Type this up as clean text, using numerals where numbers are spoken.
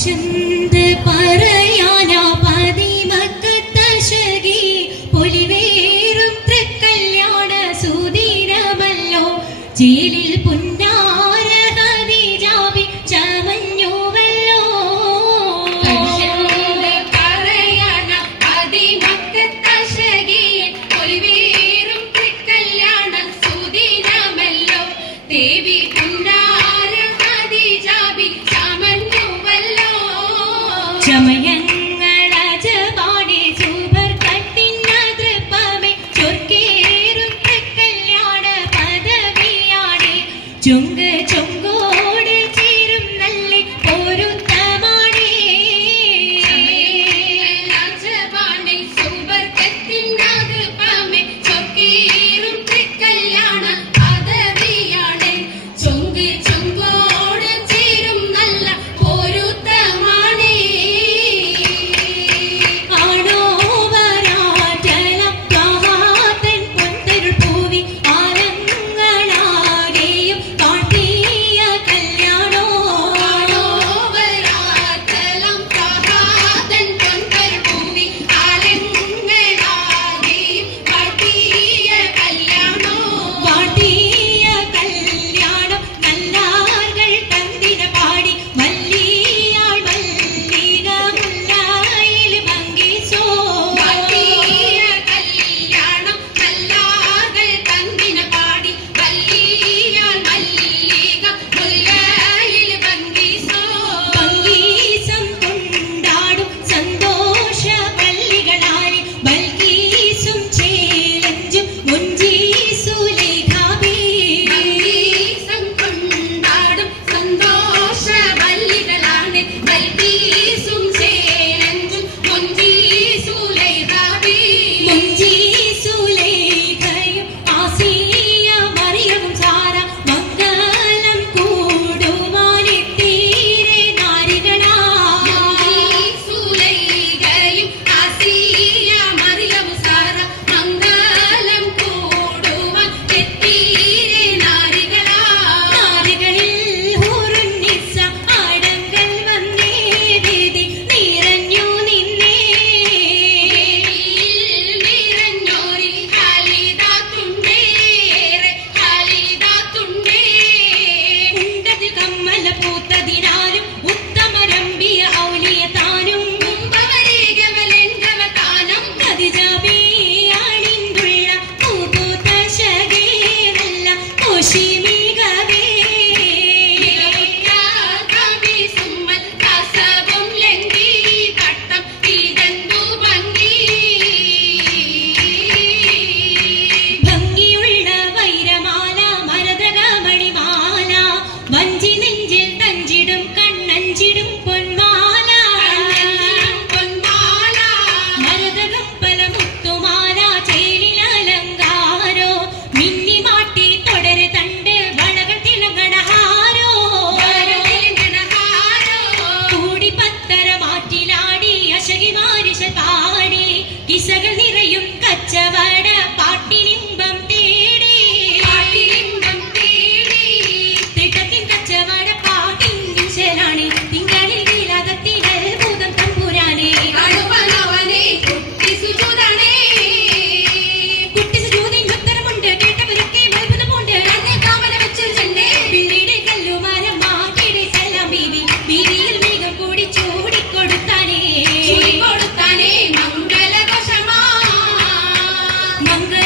നിശന്ത് പറയാനാ പതിമക്കത്തശകി പൊലിവേറും തൃക്കല്യാണ സുദിനമല്ലോ ജയിലിൽ പുന്നാര ഖദീജാബി ചമഞ്ഞുവല്ലോ പറയാനാ പതിമക്കത്തശകി പൊലിവേറും തൃക്കല്യാണ സുദിനമല്ലോ ദേവി പുന്നാര ഖദീജാബി ചമഞ്ഞുവല്ലോ ചമയങ്ങളജപാടി സൂപർ കട്ടിന്ന തൃപ്പമേ ചൊർക്കേറും തൃക്കല്യാണ പദവിയാടി ചുങ്ക് ചുങ്കോട് ചേരും നല്ല പൊരുത്തമാണേ രാജപാണി സുവർഗത്തിനകപ്പമേ ചൊക്കേറും തൃക്കല്യാണ പദവിയാണ് ചൊങ്ക് ചൊങ്കോട് ചേരും നല്ല പൊരുത്തമാണേ ആണോ വരാറ്റലം കാഹാതൻ പൊന്തരുൾ പൂവി ആലങ്ങളാകെയും കാട്ടിയ കല്യാണോ ആണോവരാതലം കഹാതൻ പൊൻപൽ ഭൂമി ആലങ്ങളാകെയും കാട്ടിയ കല്യാണോ വാട്ടിയ കല്യാണം നല്ലാർകൾ തന്തിന പാടി മല്ലിയാൾ മല്ലിക മുല്ലായിൽ ഭംഗിസോ കാട്ടിയ കല്യാണം നല്ലാകൾ തന്തിന പാടി വല്ലിയാൽ മല്ലിക മുല്ലയിൽ ഭംഗിസോ ഭംഗീസം കൊണ്ടാടും സന്തോഷ പള്ളികളായി ബൽഗീസും ചേലഞ്ചും മുഞ്ചീസുലേഖാബി ഭംഗീസം കൊണ്ടാടും സന്തോഷ വല്ലികളാണ് ബൽഗീസും ചേലഞ്ചും മുഞ്ചീസുലൈഹാബി മുഞ്ചീസുലേഖയും ആസിയ മറിയവും സാര മംഗലം കൂടുവാനെത്തീരെ നാരികളാ സുലൈഖയും ആസിയ മറിയം സാറ മംഗലം കൂടുവാൻ എത്തീരെ നാരികളാ നാരികളിൽ ഹൂറുന്നിസ ആടങ്കൽ വന്നേ ദീദി നിറഞ്ഞു നിന്നേ നിറഞ്ഞോരി ഹാലിദാത്തുണ്ടേറെ ഹാലിദാത്തുണ്ടേ ഉണ്ടത് കമ്മല പൂത്തതിനാലും ഉത്തമരമ്പിയ ഔലിയ താനും മുമ്പവരേകവലെങ്കവതാനം ഖദീജാബിയാളിന്തുള്ള പൂപൂത്ത ശകേരല്ല കോശിമികവേ കവി സുമ്മൽ കസവും ലംഘി കട്ടം ഇതെന്തു ഭംഗി ഭംഗിയുള്ള വൈരമാല മരതകമണിമാല വഞ്ചി നെഞ്ചിൽ തഞ്ചിടും കണ്ണഞ്ചിടും പൊന്മാല പൊന്മാല മരതകപ്പല മുത്തുമാല ചേലിൽ അലങ്കാരോ മിന്നി മാട്ടി തുടര് തണ്ട് വളകൾ തിളങ്ങണഹാരോ കൂടി പത്തര മാറ്റിലാടി അശകി മാരിശ പാടി കിസകൾ നിറയും കച്ചവട പാട്ടിനിമ്പം തേടി പാട്ടിലിംബം തേടി തിട്ടത്തിൻ കച്ചവട പാട്ടിൻ തിങ്കളിൽ വീലാകത്തിടൽ ഭൂതം തമ്പുരാനെ കടുവനവനെ കുട്ടി സുജുതനേ കുട്ടി സുജൂദിൻ ഉത്തരമുണ്ട് കേട്ടവരൊക്കെ അത്ഭുതമുണ്ട് തന്നെ കാമന വെച്ചൊരു ചെണ്ടേ പിള്ളീട് കല്ലുമാരം മാറ്റിടെ സലാം ബീവി ബീവിയിൽ മേഘം കൂടി ചൂടിക്കൊടുത്താനേ ചുടി കൊടുത്താനേ മംഗളഘോഷമാ മംഗള